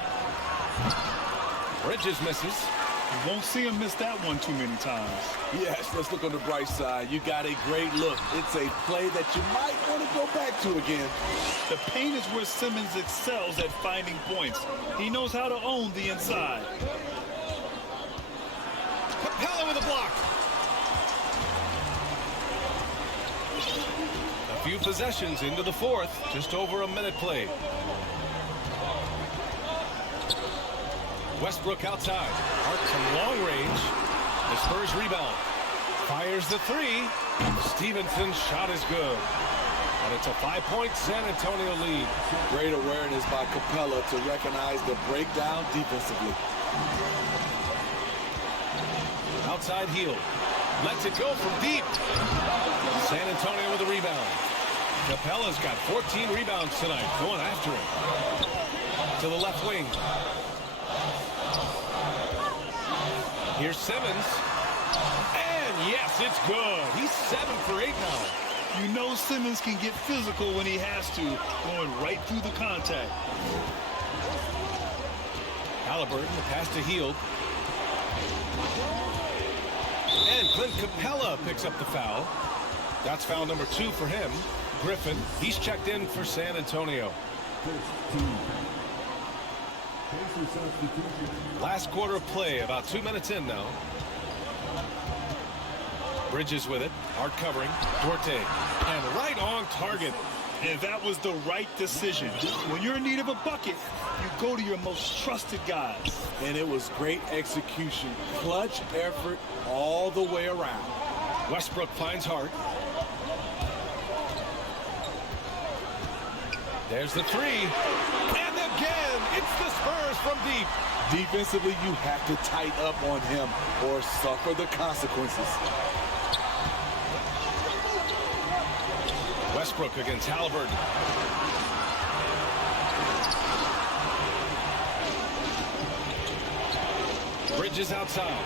Bridges misses. You won't see him miss that one too many times. Yes, let's look on the bright side. You got a great look. It's a play that you might want to go back to again. The paint is where Simmons excels at finding points. He knows how to own the inside. Capella with a block. A few possessions into the fourth. Just over a minute played. Westbrook outside. Hart from long range. The Spurs rebound. Fires the 3. Stevenson's shot is good. And it's a 5-point San Antonio lead. Great awareness by Capella to recognize the breakdown defensively. Outside Hield. Lets it go from deep. San Antonio with a rebound. Capella's got 14 rebounds tonight. Going after him. To the left wing. Here's Simmons. And yes, it's good. He's 7 for 8 now. You know Simmons can get physical when he has to, going right through the contact. Halliburton, the pass to Hield. And Clint Capella picks up the foul. That's foul number 2 for him. Griffin, he's checked in for San Antonio. Last quarter of play, about 2 minutes in now. Bridges with it. Hart covering. Duarte. And right on target. And that was the right decision. When you're in need of a bucket, you go to your most trusted guys. And it was great execution. Clutch effort all the way around. Westbrook finds Hart. There's the 3. And again, it's the Spurs from deep. Defensively, you have to tighten up on him or suffer the consequences. Westbrook against Halliburton. Bridges outside.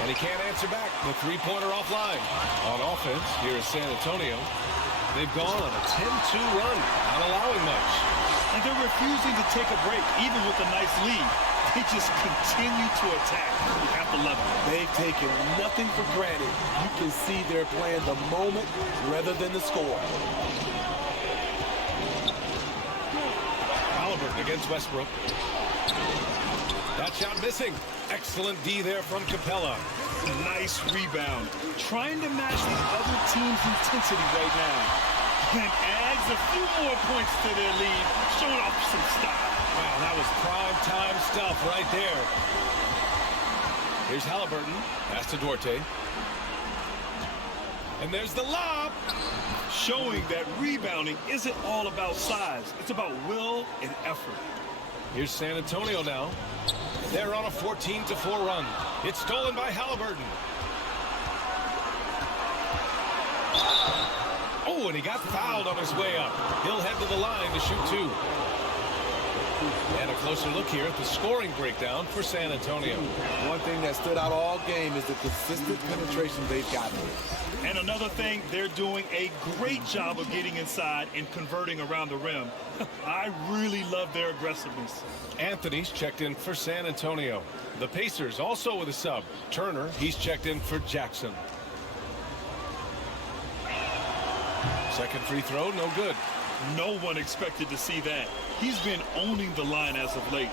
And he can't answer back. The three-pointer offline. On offense, here is San Antonio. They've gone on a 10-2 run, not allowing much. And they're refusing to take a break, even with a nice lead. They just continue to attack. You have to love it. They've taken nothing for granted. You can see they're playing the moment rather than the score. Halliburton against Westbrook. That shot missing. Excellent D there from Capella. Nice rebound. Trying to match the other team's intensity right now. And adds a few more points to their lead, showing off some style. Wow, that was prime time stuff right there. Here's Halliburton. Pass to Duarte. And there's the lob. Showing that rebounding isn't all about size. It's about will and effort. Here's San Antonio now. They're on a 14-4 run. It's stolen by Halliburton. Oh, and he got fouled on his way up. He'll head to the line to shoot 2. And a closer look here at the scoring breakdown for San Antonio. One thing that stood out all game is the consistent penetration they've gotten. And another thing, they're doing a great job of getting inside and converting around the rim. I really love their aggressiveness. Anthony's checked in for San Antonio. The Pacers also with a sub. Turner, he's checked in for Jackson. Second free throw, no good. No one expected to see that. He's been owning the line as of late.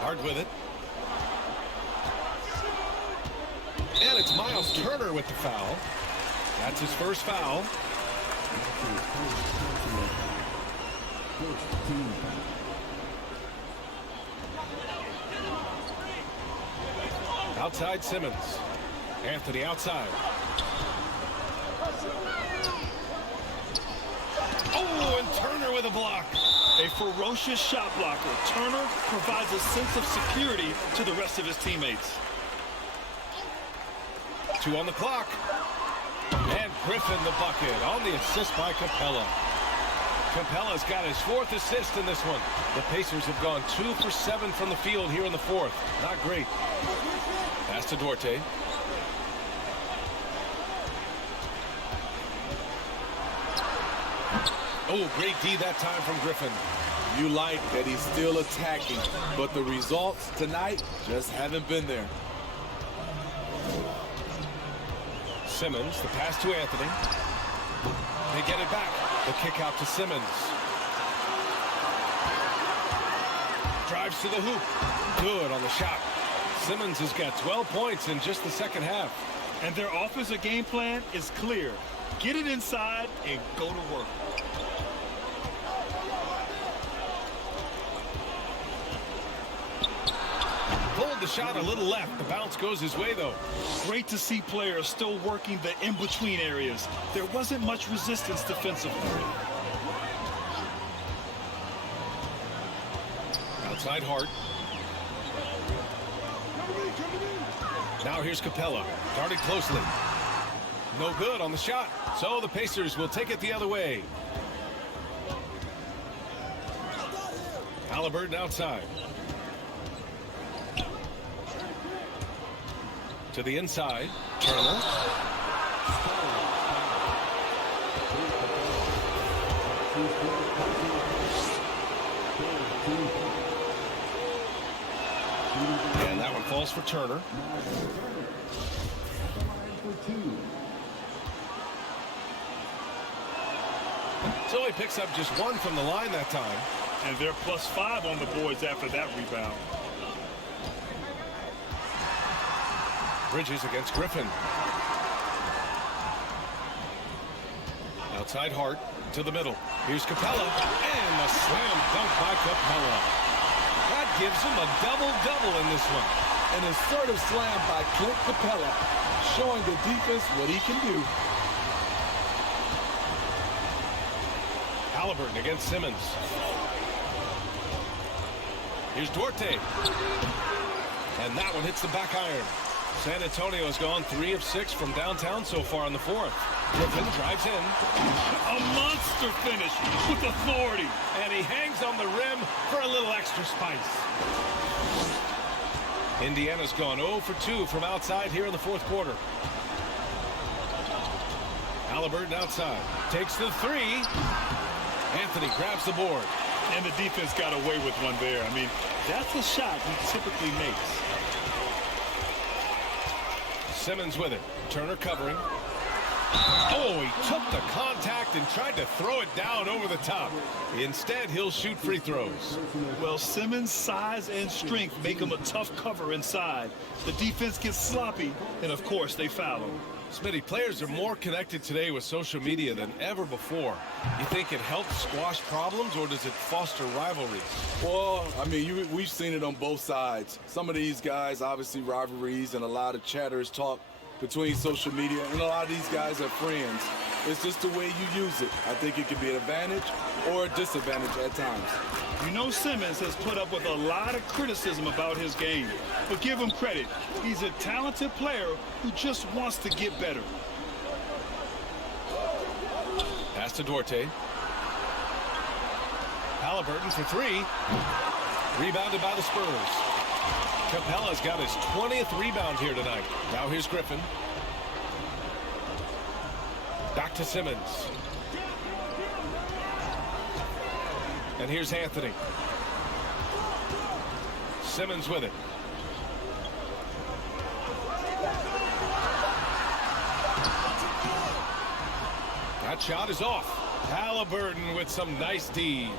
Hart with it. And it's Miles Turner with the foul. That's his first foul. Outside Simmons. Anthony outside. Oh, and Turner with a block. A ferocious shot blocker. Turner provides a sense of security to the rest of his teammates. 2 on the clock. And Griffin the bucket on the assist by Capella. Capella's got his 4th assist in this one. The Pacers have gone 2 for 7 from the field here in the 4th. Not great. Pass to Duarte. Oh, great D that time from Griffin. You like that he's still attacking, but the results tonight just haven't been there. Simmons, the pass to Anthony. They get it back. The kick out to Simmons. Drives to the hoop. Good on the shot. Simmons has got 12 points in just the second half. And their offensive game plan is clear. Get it inside and go to work. Pulled the shot a little left. The bounce goes his way, though. Great to see players still working the in-between areas. There wasn't much resistance defensively. Outside Hart. Now here's Capella. Guarded closely. No good on the shot. So the Pacers will take it the other way. Halliburton outside. To the inside. Turner. And that one falls for Turner. So he picks up just 1 from the line that time. And they're +5 on the boards after that rebound. Bridges against Griffin. Outside Hart to the middle. Here's Capella. And the slam dunk by Capella. That gives him a double-double in this one. An assertive slam by Clint Capella, showing the defense what he can do. Halliburton against Simmons. Here's Duarte. And that one hits the back iron. San Antonio has gone 3 of 6 from downtown so far in the 4th. Griffin drives in. A monster finish with authority. And he hangs on the rim for a little extra spice. Indiana's gone 0 for 2 from outside here in the 4th quarter. Halliburton outside. Takes the 3. Anthony grabs the board. And the defense got away with one there. I mean, that's a shot he typically makes. Simmons with it. Turner covering. Oh, he took the contact and tried to throw it down over the top. Instead, he'll shoot free throws. Well, Simmons' size and strength make him a tough cover inside. The defense gets sloppy, and of course, they foul him. Smitty, players are more connected today with social media than ever before. You think it helps squash problems, or does it foster rivalries? Well, I mean, we've seen it on both sides. Some of these guys, obviously rivalries, and a lot of chatter is talk between social media, and a lot of these guys are friends. It's just the way you use it. I think it can be an advantage or a disadvantage at times. You know, Simmons has put up with a lot of criticism about his game, but give him credit. He's a talented player who just wants to get better. Pass to Duarte. Halliburton for 3. Rebounded by the Spurs. Capella's got his 20th rebound here tonight. Now here's Griffin. Back to Simmons. And here's Anthony. Simmons with it. That shot is off. Halliburton with some nice D.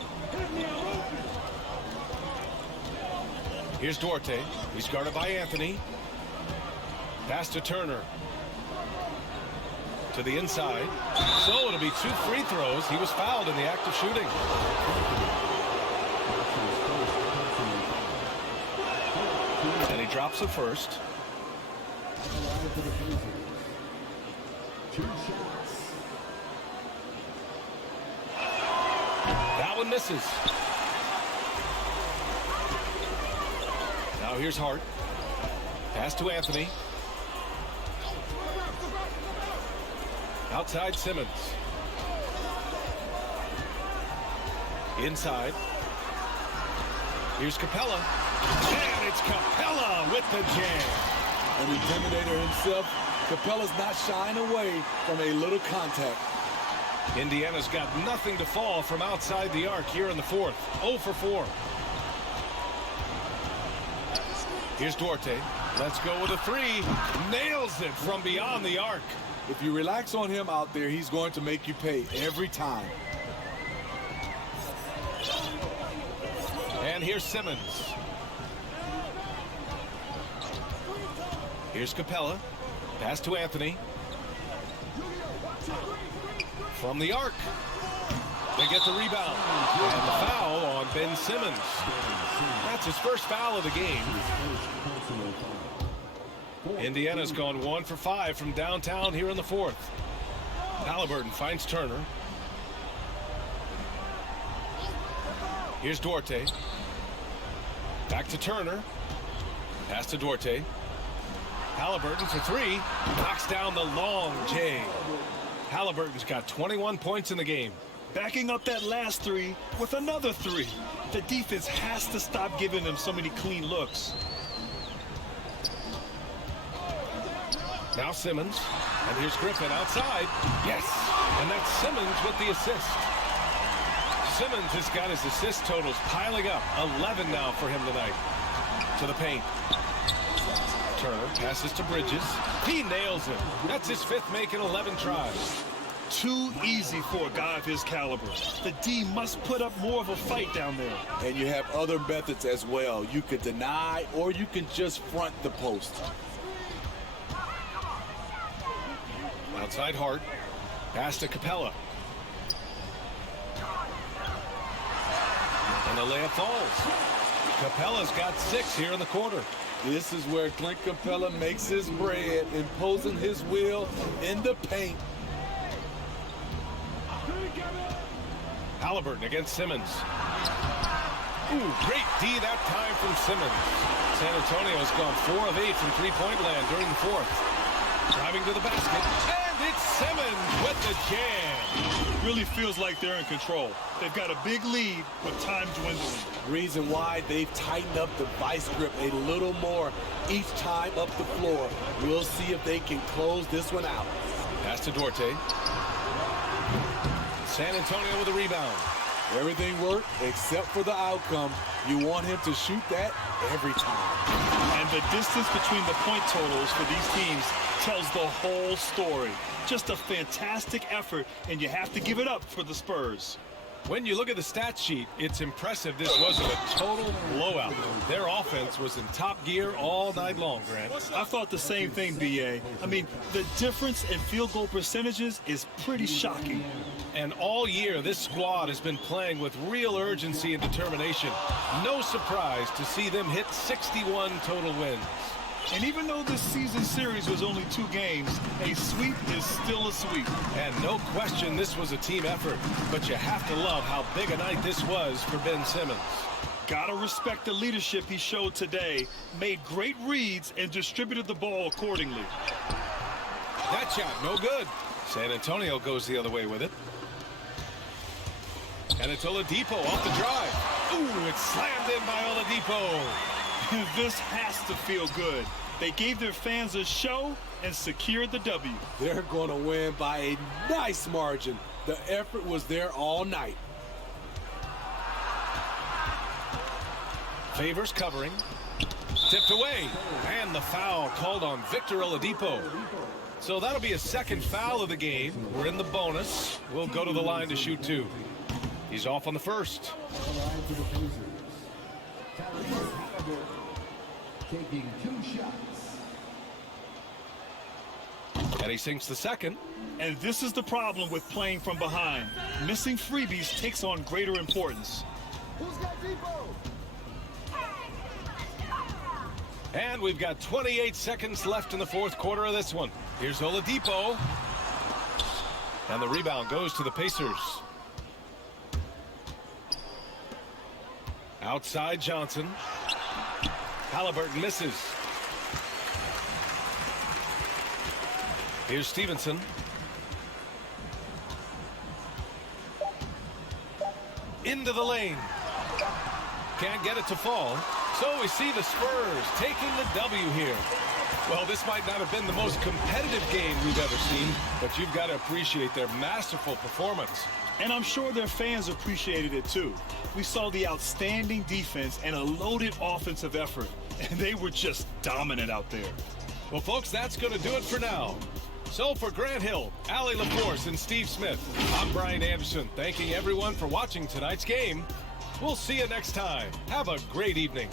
Here's Duarte. He's guarded by Anthony. Pass to Turner. To the inside. So it'll be 2 free throws. He was fouled in the act of shooting. And he drops the first. That one misses. Now here's Hart. Pass to Anthony. Outside Simmons. Inside. Here's Capella. And it's Capella with the jam. An intimidator himself, Capella's not shying away from a little contact. Indiana's got nothing to fall from outside the arc here in the fourth. 0 for 4. Here's Duarte. Let's go with a 3. Nails it from beyond the arc. If you relax on him out there, he's going to make you pay every time. And here's Simmons. Here's Capella. Pass to Anthony. From the arc. They get the rebound. And the foul on Ben Simmons. That's his first foul of the game. Indiana's gone 1 for 5 from downtown here in the fourth. Halliburton finds Turner. Here's Duarte. Back to Turner. Pass to Duarte. Halliburton for 3. Knocks down the long J. Halliburton's got 21 points in the game. Backing up that last 3 with another 3. The defense has to stop giving them so many clean looks. Now Simmons. And here's Griffin outside. Yes. And that's Simmons with the assist. Simmons has got his assist totals piling up. 11 now for him tonight. To the paint. Turner passes to Bridges. He nails it. That's his 5th make in 11 tries. Too easy for a guy of his caliber. The D must put up more of a fight down there. And you have other methods as well. You could deny or you can just front the post. Outside Hart. Pass to Capella. And the layup falls. Capella's got 6 here in the quarter. This is where Clint Capella makes his bread, imposing his will in the paint. Halliburton against Simmons. Ooh, great D that time from Simmons. San Antonio's gone 4 of 8 from three-point land during the fourth. Driving to the basket, and it's Simmons with the jam. Really feels like they're in control. They've got a big lead, but time dwindling. Reason why they've tightened up the vice grip a little more each time up the floor. We'll see if they can close this one out. Pass to Duarte. San Antonio with a rebound. Everything worked except for the outcome. You want him to shoot that every time. And the distance between the point totals for these teams tells the whole story. Just a fantastic effort, and you have to give it up for the Spurs. When you look at the stat sheet, it's impressive this wasn't a total blowout. Their offense was in top gear all night long, Grant. I thought the same thing, B.A. I mean, the difference in field goal percentages is pretty shocking. And all year, this squad has been playing with real urgency and determination. No surprise to see them hit 61 total wins. And even though this season series was only 2 games, a sweep is still a sweep. And no question this was a team effort, but you have to love how big a night this was for Ben Simmons. Gotta respect the leadership he showed today, made great reads, and distributed the ball accordingly. That shot, no good. San Antonio goes the other way with it. And it's Oladipo off the drive. Ooh, it's slammed in by Oladipo. This has to feel good. They gave their fans a show and secured the W. They're going to win by a nice margin. The effort was there all night. Favors covering. Tipped away. And the foul called on Victor Oladipo. So that'll be a 2nd foul of the game. We're in the bonus. We'll go to the line to shoot 2. He's off on the first. Taking 2 shots. And he sinks the 2nd. And this is the problem with playing from behind. Missing freebies takes on greater importance. Who's got Depot? And we've got 28 seconds left in the 4th quarter of this one. Here's Oladipo. And the rebound goes to the Pacers. Outside Johnson. Halliburton misses. Here's Stevenson. Into the lane. Can't get it to fall. So we see the Spurs taking the W here. Well, this might not have been the most competitive game we've ever seen, but you've got to appreciate their masterful performance. And I'm sure their fans appreciated it too. We saw the outstanding defense and a loaded offensive effort, and they were just dominant out there. Well, folks, that's going to do it for now. So for Grant Hill, Allie LaForce, and Steve Smith, I'm Brian Anderson, thanking everyone for watching tonight's game. We'll see you next time. Have a great evening.